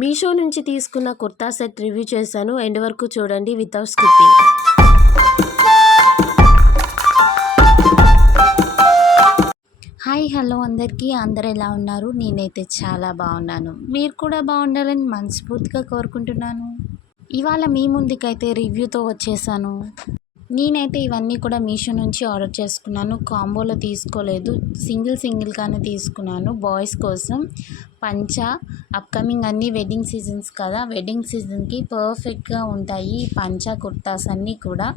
మీషో నుంచి తీసుకున్న kurta set review చేశాను. ఎండ్ వరకు చూడండి వితౌట్ స్కిప్పింగ్. హాయ్ హలో అందరికీ, అందరు ఎలా ఉన్నారు? నేనైతే చాలా బాగున్నాను. మీరు కూడా బాగుండాలని మనస్ఫూర్తిగా కోరుకుంటున్నాను. ఇవాళ మీ ముందుకైతే రివ్యూతో వచ్చేసాను. నేనైతే ఇవన్నీ కూడా మీషో నుంచి ఆర్డర్ చేసుకున్నాను. కాంబోలో తీసుకోలేదు, సింగిల్గానే తీసుకున్నాను. బాయ్స్ కోసం పంచ అప్కమింగ్ అన్నీ వెడ్డింగ్ సీజన్స్ కదా, వెడ్డింగ్ సీజన్కి పర్ఫెక్ట్గా ఉంటాయి పంచ కుర్తాస్ అన్నీ కూడా.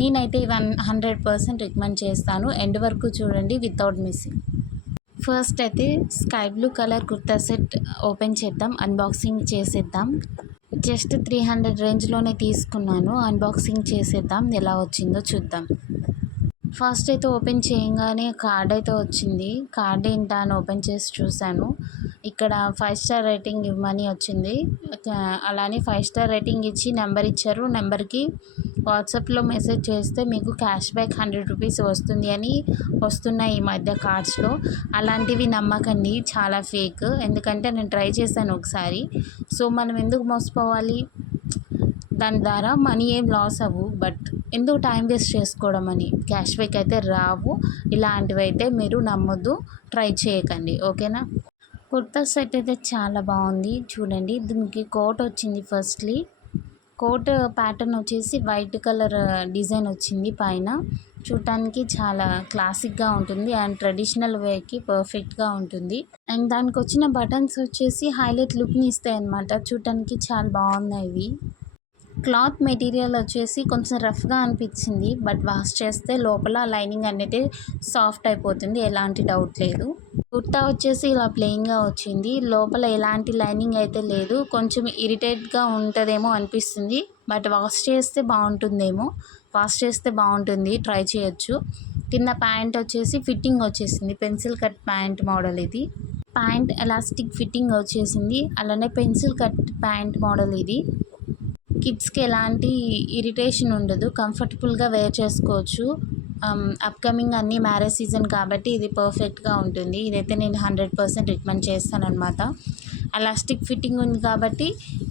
నేనైతే 100% రికమెండ్ చేస్తాను. ఎండ్ వరకు చూడండి వితౌట్ మిస్సింగ్. ఫస్ట్ అయితే sky blue colour kurta set open చేద్దాం, అన్బాక్సింగ్ చేసేద్దాం. జస్ట్ 300 రేంజ్లోనే తీసుకున్నాను. అన్బాక్సింగ్ చేసేద్దాం, ఎలా వచ్చిందో చూద్దాం. ఫస్ట్ అయితే ఓపెన్ చేయగానే కార్డ్ అయితే వచ్చింది. కార్డ్ ఏంటా అని ఓపెన్ చేసి చూశాను. ఇక్కడ 5 స్టార్ రేటింగ్ ఇవ్వమని వచ్చింది. అలానే 5 స్టార్ రేటింగ్ ఇచ్చి నెంబర్ ఇచ్చారు. నెంబర్కి వాట్సాప్లో మెసేజ్ చేస్తే మీకు క్యాష్ బ్యాక్ 100 రూపీస్ వస్తుంది అని వస్తున్నాయి ఈ మధ్య కార్డ్స్లో. అలాంటివి నమ్మకండి, చాలా ఫేక్. ఎందుకంటే నేను ట్రై చేశాను ఒకసారి. సో మనం ఎందుకు మోసపోవాలి? దాని ద్వారా మనీ ఏం లాస్ అవ్వు, బట్ ఎందుకు టైం వేస్ట్ చేసుకోవడం అని. క్యాష్ బ్యాక్ అయితే రావు. ఇలాంటివి అయితే మీరు నమ్మొద్దు, ట్రై చేయకండి, ఓకేనా? కుర్తా సెట్ అయితే చాలా బాగుంది. చూడండి, దీనికి కోట్ వచ్చింది. ఫస్ట్లీ కోట్ ప్యాటర్న్ వచ్చేసి వైట్ కలర్ డిజైన్ వచ్చింది పైన. చూడటానికి చాలా క్లాసిక్గా ఉంటుంది అండ్ ట్రెడిషనల్ వేకి పర్ఫెక్ట్గా ఉంటుంది. అండ్ దానికి వచ్చిన బటన్స్ వచ్చేసి హైలైట్ లుక్ని ఇస్తాయి అన్నమాట. చూడటానికి చాలా బాగున్నాయి. క్లాత్ మెటీరియల్ వచ్చేసి కొంచెం రఫ్గా అనిపించింది, బట్ వాష్ చేస్తే లోపల లైనింగ్ అనేది సాఫ్ట్ అయిపోతుంది, ఎలాంటి డౌట్ లేదు. కుర్తా వచ్చేసి ఇలా ప్లెయిన్గా వచ్చింది, లోపల ఎలాంటి లైనింగ్ అయితే లేదు. కొంచెం ఇరిటేట్గా ఉంటుందేమో అనిపిస్తుంది, బట్ వాష్ చేస్తే బాగుంటుంది, ట్రై చేయొచ్చు. కింద ప్యాంట్ వచ్చేసి ఫిట్టింగ్ వచ్చేసింది, పెన్సిల్ కట్ ప్యాంట్ మోడల్ ఇది. ప్యాంట్ ఎలాస్టిక్ ఫిట్టింగ్ వచ్చేసింది, అలానే పెన్సిల్ కట్ ప్యాంట్ మోడల్ ఇది. కిడ్స్కి ఎలాంటి ఇరిటేషన్ ఉండదు, కంఫర్టబుల్గా వేర్ చేసుకోవచ్చు. అప్కమింగ్ అన్నీ మ్యారేజ్ సీజన్ కాబట్టి ఇది పర్ఫెక్ట్గా ఉంటుంది. ఇదైతే నేను 100% రికమెండ్ చేస్తాను అనమాట. ఎలాస్టిక్ ఫిట్టింగ్ ఉంది కాబట్టి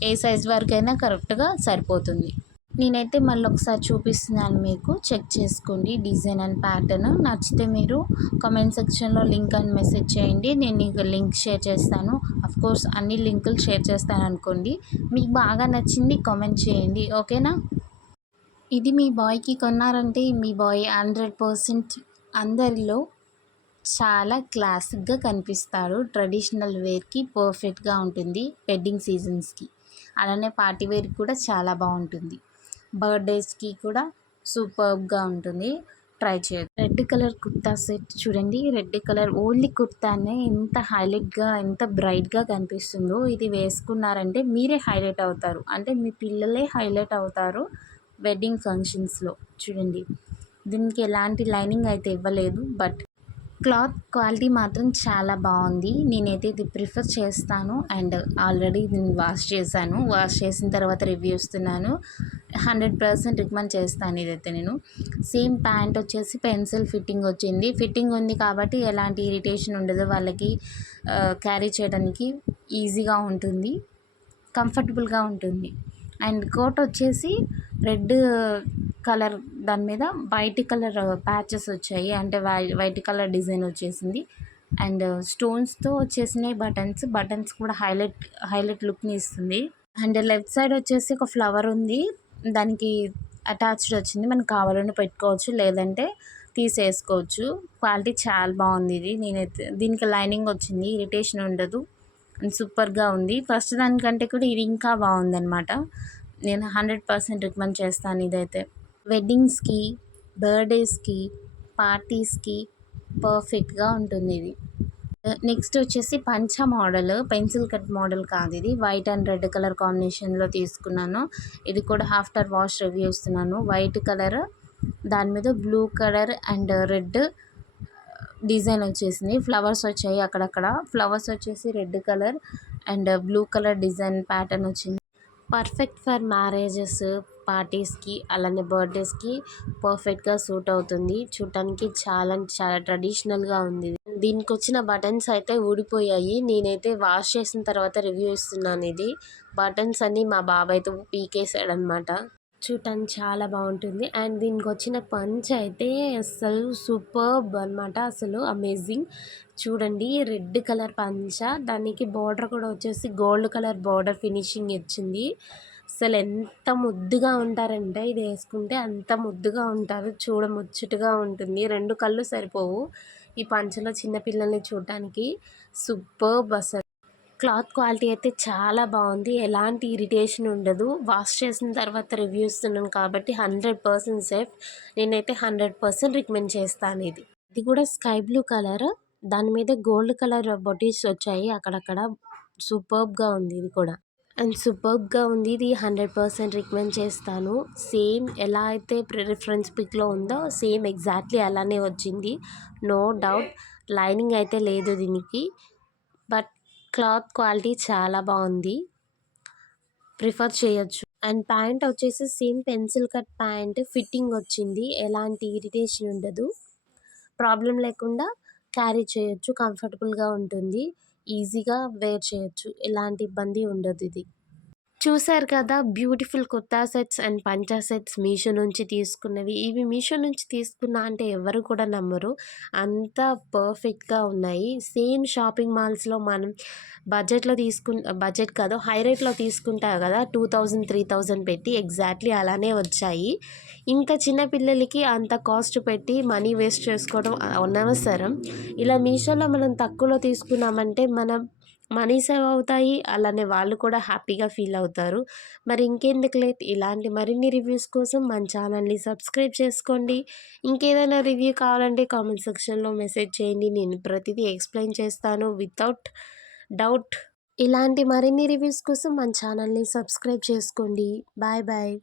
ఏ సైజ్ వరకైనా కరెక్ట్గా సరిపోతుంది. నేనైతే మళ్ళీ ఒకసారి చూపిస్తున్నాను మీకు, చెక్ చేసుకోండి డిజైన్ అండ్ ప్యాటర్న్. నచ్చితే మీరు కామెంట్ సెక్షన్లో లింక్ అని మెసేజ్ చేయండి, నేను మీకు లింక్ షేర్ చేస్తాను. కోర్స్ అన్ని లింకులు షేర్ చేస్తాను అనుకోండి. మీకు బాగా నచ్చింది కామెంట్ చేయండి, ఓకేనా? ఇది మీ బాయ్కి కొన్నారంటే మీ బాయ్ 100% అందరిలో చాలా క్లాసిక్గా కనిపిస్తాడు. ట్రెడిషనల్ వేర్కి పర్ఫెక్ట్గా ఉంటుంది, వెడ్డింగ్ సీజన్స్కి. అలానే పార్టీ వేర్కి కూడా చాలా బాగుంటుంది, బర్త్డేస్కి కూడా సూపర్గా ఉంటుంది, ట్రై చేయొచ్చు. రెడ్ కలర్ కుర్తా సెట్ చూడండి. రెడ్ కలర్ ఓన్లీ కుర్తానే ఎంత హైలైట్గా, ఎంత బ్రైట్గా కనిపిస్తుందో. ఇది వేసుకున్నారంటే మీరే హైలైట్ అవుతారు, అంటే మీ పిల్లలే హైలైట్ అవుతారు వెడ్డింగ్ ఫంక్షన్స్లో. చూడండి, దీనికి ఎలాంటి లైనింగ్ అయితే ఇవ్వలేదు, బట్ క్లాత్ క్వాలిటీ మాత్రం చాలా బాగుంది. నేనైతే ఇది ప్రిఫర్ చేస్తాను. అండ్ ఆల్రెడీ నేను వాష్ చేసిన తర్వాత రివ్యూ ఇస్తున్నాను. 100% రికమెండ్ చేస్తాను ఇదైతే నేను. సేమ్ ప్యాంట్ వచ్చేసి పెన్సిల్ ఫిట్టింగ్ వచ్చింది. ఫిట్టింగ్ ఉంది కాబట్టి ఎలాంటి ఇరిటేషన్ ఉండదు, వాళ్ళకి క్యారీ చేయడానికి ఈజీగా ఉంటుంది, కంఫర్టబుల్గా ఉంటుంది. అండ్ కోట్ వచ్చేసి రెడ్ కలర్, దాని మీద వైట్ కలర్ ప్యాచెస్ వచ్చాయి, అంటే వైట్ కలర్ డిజైన్ వచ్చేసింది. అండ్ స్టోన్స్తో వచ్చేసినాయి బటన్స్ కూడా హైలైట్ లుక్ని ఇస్తుంది. అండ్ లెఫ్ట్ సైడ్ వచ్చేసి ఒక ఫ్లవర్ ఉంది, దానికి అటాచ్డ్ వచ్చింది. మనకు కావాలని పెట్టుకోవచ్చు, లేదంటే తీసేసుకోవచ్చు. క్వాలిటీ చాలా బాగుంది ఇది. నేనైతే దీనికి లైనింగ్ వచ్చింది, ఇరిటేషన్ ఉండదు, సూపర్గా ఉంది. ఫస్ట్ దానికంటే కూడా ఇది ఇంకా బాగుందన్నమాట. నేను 100% రికమెండ్ చేస్తాను ఇదైతే. వెడ్డింగ్స్కి, బర్త్డేస్కి, పార్టీస్కి పర్ఫెక్ట్గా ఉంటుంది ఇది. నెక్స్ట్ వచ్చేసి పంచ మోడల్, పెన్సిల్ కట్ మోడల్ కాదు ఇది. వైట్ అండ్ రెడ్ కలర్ కాంబినేషన్లో తీసుకున్నాను. ఇది కూడా ఆఫ్టర్ వాష్ రివ్యూ ఇస్తున్నాను. వైట్ కలర్, దాని మీద blue colour and red design వచ్చేసింది. ఫ్లవర్స్ వచ్చాయి అక్కడక్కడ. ఫ్లవర్స్ వచ్చేసి red colour and blue colour design pattern వచ్చింది. పర్ఫెక్ట్ ఫర్ మ్యారేజెస్, పార్టీస్కి అలానే బర్త్డేస్కి పర్ఫెక్ట్గా సూట్ అవుతుంది. చూడటానికి చాలా చాలా ట్రెడిషనల్గా ఉంది. దీనికి వచ్చిన బటన్స్ అయితే ఊడిపోయాయి. నేనైతే వాష్ చేసిన తర్వాత రివ్యూ ఇస్తున్నాను. ఇది బటన్స్ అన్ని మా బాబాయ్ అయితే పీకేసాడనమాట. చూడటానికి చాలా బాగుంటుంది. అండ్ దీనికి వచ్చిన పంచ్ అయితే అసలు సూపర్బ్ అనమాట. అసలు అమేజింగ్. చూడండి, రెడ్ కలర్ పంచ, దానికి బార్డర్ కూడా వచ్చేసి గోల్డ్ కలర్ బార్డర్ ఫినిషింగ్ ఇచ్చింది. అసలు ఎంత ముద్దుగా ఉంటారంటే ఇది వేసుకుంటే అంత ముద్దుగా ఉంటారు. ముచ్చటగా ఉంటుంది. 2 కళ్ళు సరిపోవు ఈ పంచలో చిన్నపిల్లల్ని చూడటానికి. సూపర్బ్ అసలు. క్లాత్ క్వాలిటీ అయితే చాలా బాగుంది. ఎలాంటి ఇరిటేషన్ ఉండదు. వాష్ చేసిన తర్వాత రివ్యూ ఇస్తున్నాను కాబట్టి 100% సేఫ్. నేనైతే 100% రికమెండ్ చేస్తాను ఇది. ఇది కూడా స్కై బ్లూ కలర్, దాని మీద గోల్డ్ కలర్ బొటీస్ వచ్చాయి అక్కడక్కడ. సూపర్బ్గా ఉంది ఇది కూడా. అండ్ సూపర్బ్గా ఉంది ఇది. 100% రికమెండ్ చేస్తాను. సేమ్ ఎలా అయితే రిఫరెన్స్ పిక్లో ఉందో సేమ్ ఎగ్జాక్ట్లీ అలానే వచ్చింది. No doubt. లైనింగ్ అయితే లేదు దీనికి. బట్ క్లాత్ క్వాలిటీ చాలా బాగుంది. ప్రిఫర్ చేయొచ్చు. అండ్ ప్యాంట్ వచ్చేసి same pencil cut pant fitting వచ్చింది. ఎలాంటి ఇరిటేషన్ ఉండదు. ప్రాబ్లం లేకుండా క్యారీ చేయొచ్చు. కంఫర్టబుల్గా ఉంటుంది. ఈజీగా వేర్ చేయొచ్చు. ఎలాంటి ఇబ్బంది ఉండదు ఇది. చూసారు కదా, beautiful kurta sets and pancha sets Meesho నుంచి తీసుకున్నవి. ఇవి మీషో నుంచి తీసుకున్నా అంటే ఎవరు కూడా నమ్మరు. అంత పర్ఫెక్ట్గా ఉన్నాయి. సేమ్ షాపింగ్ మాల్స్లో మనం బడ్జెట్ కాదు, హై రేట్లో తీసుకుంటారు కదా, 2000 3000 పెట్టి ఎగ్జాక్ట్లీ అలానే వచ్చాయి. ఇంకా చిన్నపిల్లలకి అంత కాస్ట్ పెట్టి మనీ వేస్ట్ చేసుకోవడం అనవసరం. ఇలా మీషోలో మనం తక్కువలో తీసుకున్నామంటే మనం మనీ సేవ్ అవుతాయి. అలానే వాళ్ళు కూడా హ్యాపీగా ఫీల్ అవుతారు. మరి ఇంకెందుకు లేట్, ఇలాంటి మరిన్ని రివ్యూస్ కోసం మన ఛానల్ని సబ్స్క్రైబ్ చేసుకోండి. ఇంకేదైనా రివ్యూ కావాలంటే కామెంట్ సెక్షన్లో మెసేజ్ చేయండి. నేను ప్రతిదీ ఎక్స్ప్లెయిన్ చేస్తాను వితౌట్ డౌట్. ఇలాంటి మరిన్ని రివ్యూస్ కోసం మన ఛానల్ని సబ్స్క్రైబ్ చేసుకోండి. Bye bye.